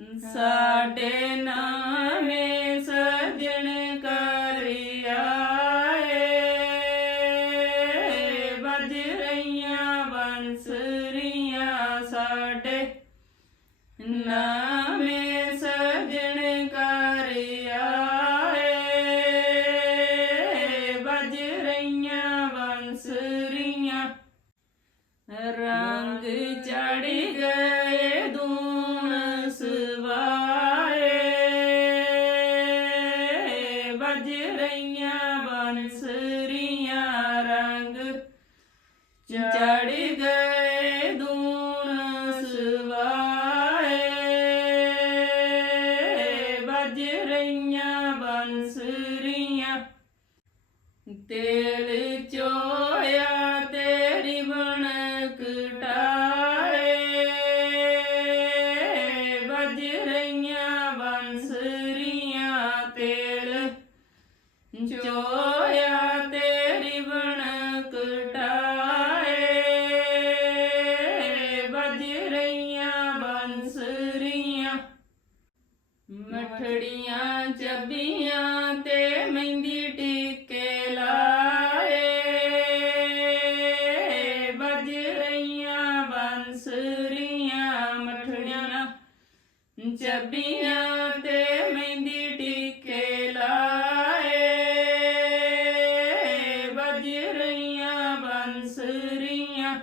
ਸਾਡੇ ਨਾਮੇ ਸਜਣ ਕਰਿਆਏ ਵੱਜ ਰਹੀਆਂ ਬੰਸਰੀਆਂ ਸਾਡੇ ਨਾਮੇ ਸਜਣ ਕਰਿਆਏ ਵੱਜ ਰਹੀਆਂ ਬੰਸਰੀਆਂ ਰੰਗ ਰਹੀਆਂ ਬੰਸਰੀਆਂ ਰੰਗ ਚੜ ਗਏ ਦੂਣ ਸਵਾਏ। ਵੱਜ ਰਹੀਆਂ ਬੰਸਰੀਆਂ ਤੇਲ ਚੋਇਆ ਮਠੜੀਆਂ ਜੱਬੀਆਂ ਤੇ ਮਹਿੰਦੀ ਟਿੱਕੇ ਲਾਏ। ਵੱਜ ਰਹੀਆਂ ਬੰਸਰੀਆਂ ਮਠੜੀਆਂ ਜੱਬੀਆਂ ਤੇ ਮਹਿੰਦੀ ਟਿੱਕੇ ਲਾਏ। ਵੱਜ ਰਹੀਆਂ ਬੰਸਰੀਆਂ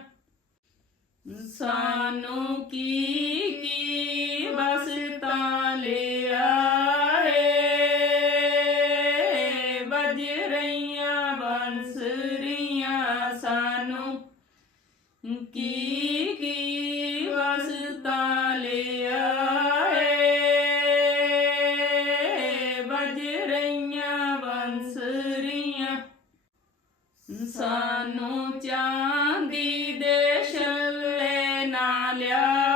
ਸਾਨੂੰ ਕੀ ਕੀ ਬਸ ਤਾਲੇ ਵੱਜ ਰਹੀਆਂ ਬੰਸਰੀਆਂ ਸਾਨੂੰ। ਕੀ ਕੀ ਬਸ ਲਿਆ ਲਿਆਏ ਵੱਜ ਰਹੀਆਂ ਬੰਸਰੀਆਂ ਸਾਨੂੰ। ਚਾਂਦੀ ਦੇ ਛੱਲੇ ਨਾ ਲਿਆ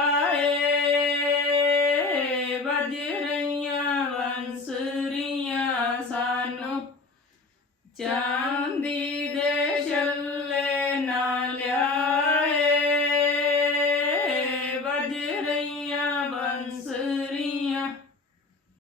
ਚਾਂਦੀ ਦੇ